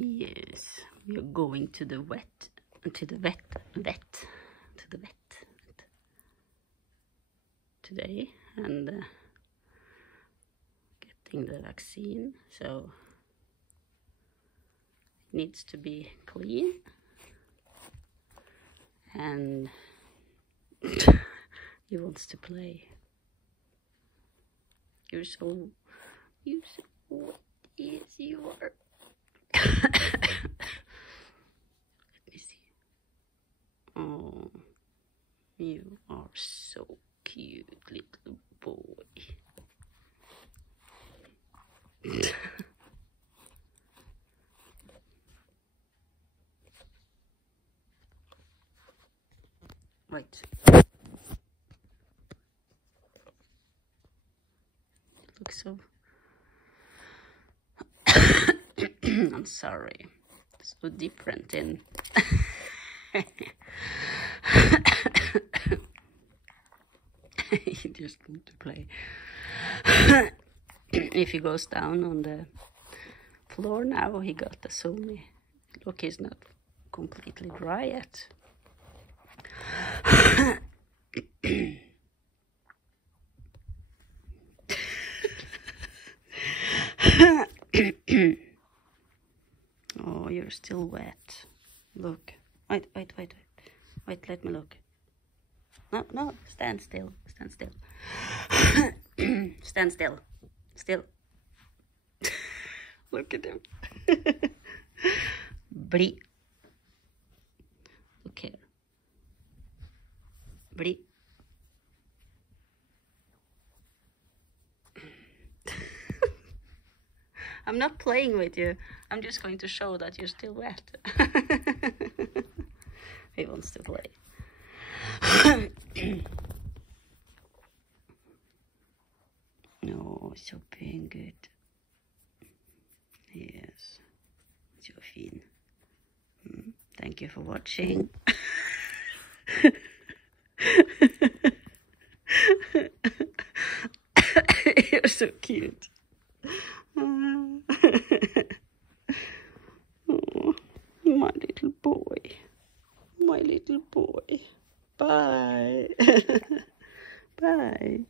Yes, we are going to the vet today and getting the vaccine, so it needs to be clean, and he wants to play. You're so what is you are. Let me see. Oh, you are so cute, little boy. Right. Look so. I'm sorry. So different in. He just want to play. If he goes down on the floor now, he got the sumi. Look, he's not completely dry yet. Oh, you're still wet. Look. Wait, let me look. No, stand still. Stand still. Still. Look at him. Bri. Look here. Bri. I'm not playing with you. I'm just going to show that you're still wet. He wants to play. No, så being good. Yes, so fin. Thank you for watching. You're so cute. Oh, my little boy. My little boy. Bye. Bye.